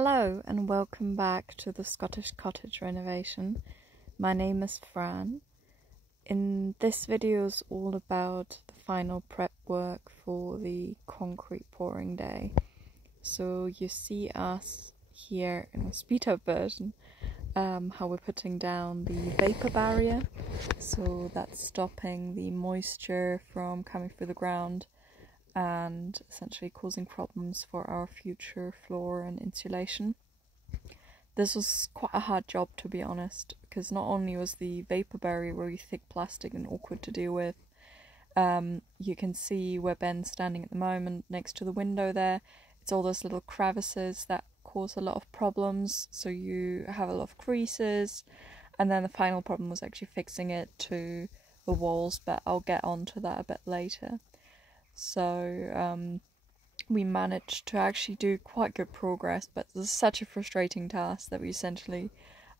Hello and welcome back to the Scottish cottage renovation. My name is Fran. In this video is all about the final prep work for the concrete pouring day. So you see us here in a speed up version, how we're putting down the vapor barrier. So that's stopping the moisture from coming through the ground and essentially causing problems for our future floor and insulation. This was quite a hard job, to be honest, because not only was the vapor barrier very thick plastic and awkward to deal with, you can see where Ben's standing at the moment next to the window there. It's all those little crevices that cause a lot of problems, so you have a lot of creases, and then the final problem was actually fixing it to the walls, but I'll get onto that a bit later. So we managed to actually do quite good progress, but this is such a frustrating task that we essentially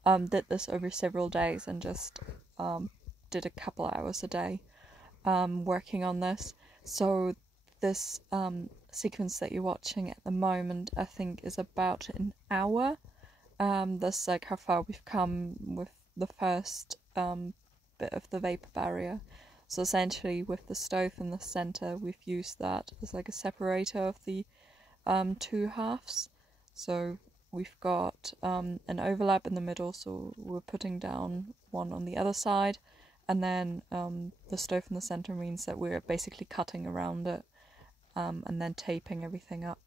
did this over several days and just did a couple hours a day working on this. So this sequence that you're watching at the moment, I think, is about an hour. That's like how far we've come with the first bit of the vapor barrier. So essentially with the stove in the centre, we've used that as like a separator of the two halves. So we've got an overlap in the middle, so we're putting down one on the other side, and then the stove in the centre means that we're basically cutting around it and then taping everything up.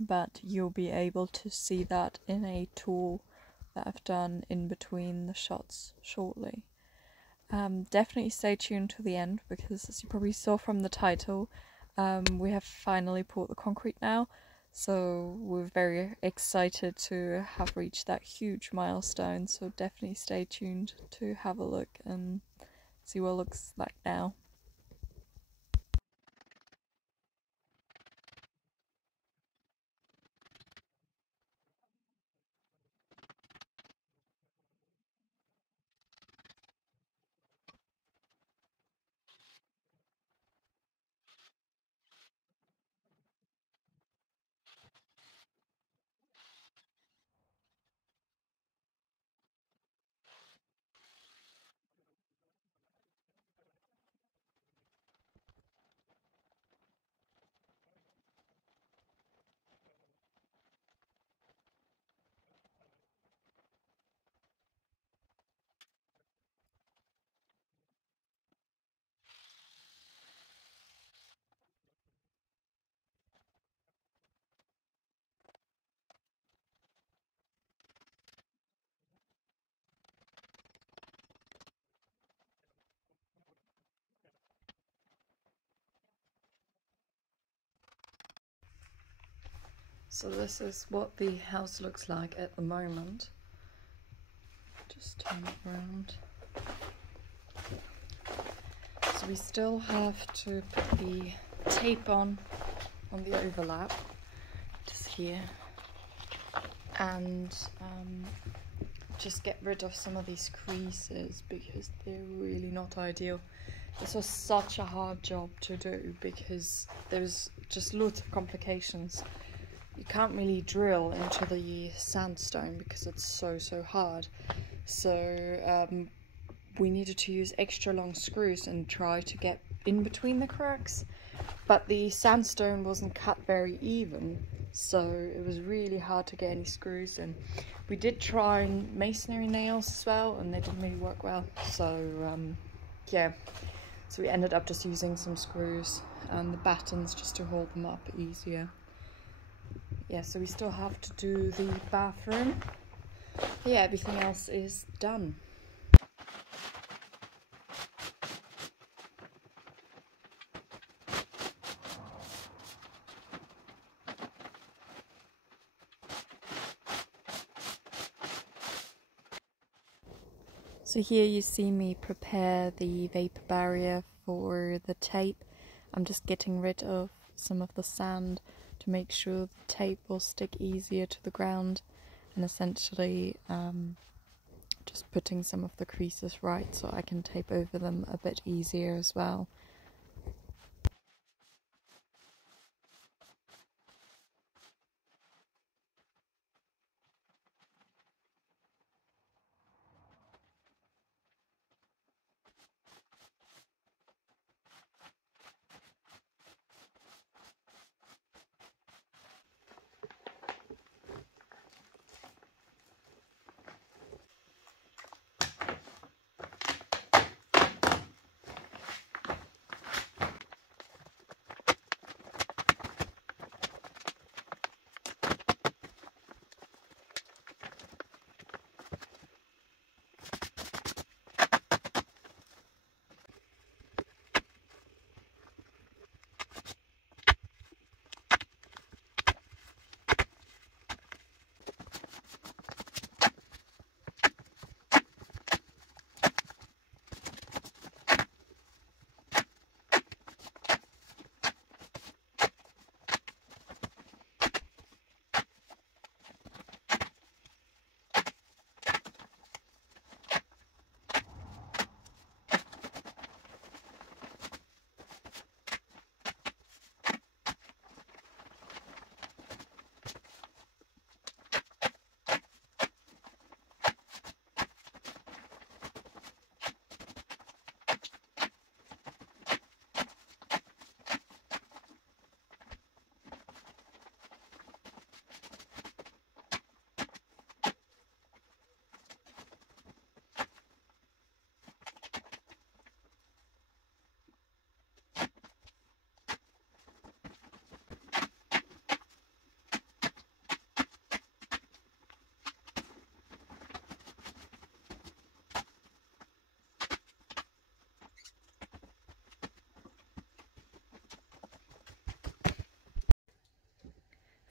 But you'll be able to see that in a tool that I've done in between the shots shortly. Definitely stay tuned to the end, because as you probably saw from the title, we have finally poured the concrete now, so we're very excited to have reached that huge milestone. So definitely stay tuned to have a look and see what it looks like now. So this is what the house looks like at the moment. Just turn it around. So we still have to put the tape on the overlap, just here, and just get rid of some of these creases because they're really not ideal. This was such a hard job to do because there's just loads of complications. You can't really drill into the sandstone because it's so hard. So we needed to use extra long screws and try to get in between the cracks, but the sandstone wasn't cut very even, so it was really hard to get any screws in. We did try masonry nails as well, and they didn't really work well, so yeah, so we ended up just using some screws and the battens just to hold them up easier. Yeah, so we still have to do the bathroom. Yeah, everything else is done. So here you see me prepare the vapor barrier for the tape. I'm just getting rid of some of the sand to make sure the tape will stick easier to the ground, and essentially just putting some of the creases right so I can tape over them a bit easier as well.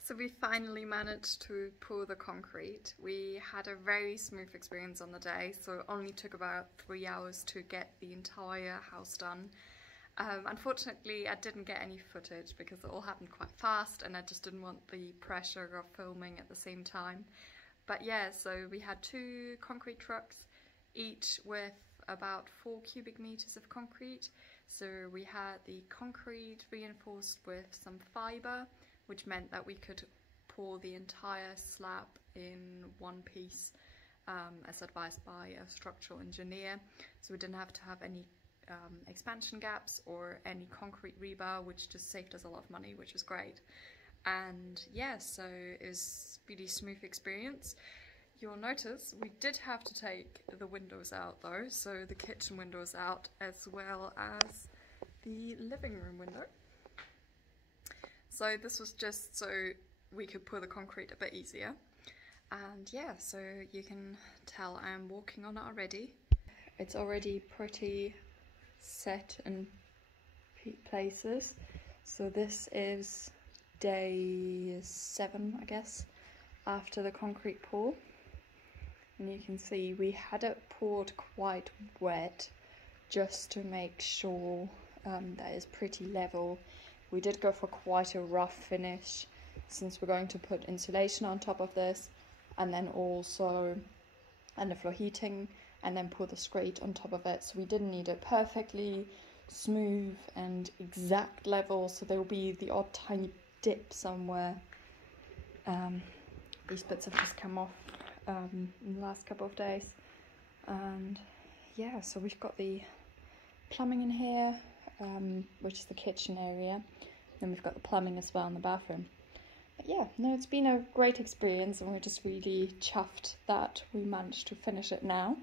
So we finally managed to pour the concrete. We had a very smooth experience on the day, so it only took about 3 hours to get the entire house done. Unfortunately, I didn't get any footage because it all happened quite fast and I just didn't want the pressure of filming at the same time. But yeah, so we had 2 concrete trucks, each with about 4 cubic meters of concrete. So we had the concrete reinforced with some fibre, which meant that we could pour the entire slab in one piece, as advised by a structural engineer. So we didn't have to have any expansion gaps or any concrete rebar, which just saved us a lot of money, which was great. And yeah, so it was a really smooth experience. You'll notice we did have to take the windows out though, so the kitchen windows out as well as the living room window. So this was just so we could pour the concrete a bit easier. And yeah, so you can tell I'm walking on it already. It's already pretty set in places. So this is day 7, I guess, after the concrete pour. And you can see we had it poured quite wet just to make sure that it's pretty level. We did go for quite a rough finish since we're going to put insulation on top of this, and then also underfloor heating, and then pour the screed on top of it. So we didn't need it perfectly smooth and exact level, so there will be the odd tiny dip somewhere. These bits have just come off in the last couple of days. And yeah, so we've got the plumbing in here, which is the kitchen area. Then we've got the plumbing as well in the bathroom. But yeah, no, it's been a great experience and we're just really chuffed that we managed to finish it now.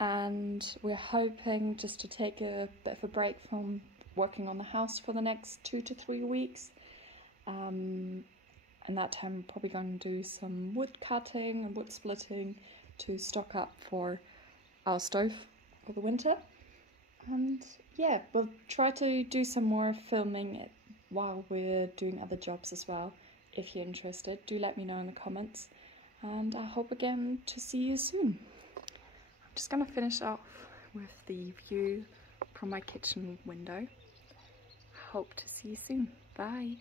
And we're hoping just to take a bit of a break from working on the house for the next 2 to 3 weeks. And that time we're probably going to do some wood cutting and wood splitting to stock up for our stove for the winter. And yeah, we'll try to do some more filming while we're doing other jobs as well. If you're interested, do let me know in the comments. And I hope again to see you soon. I'm just going to finish off with the view from my kitchen window. Hope to see you soon. Bye.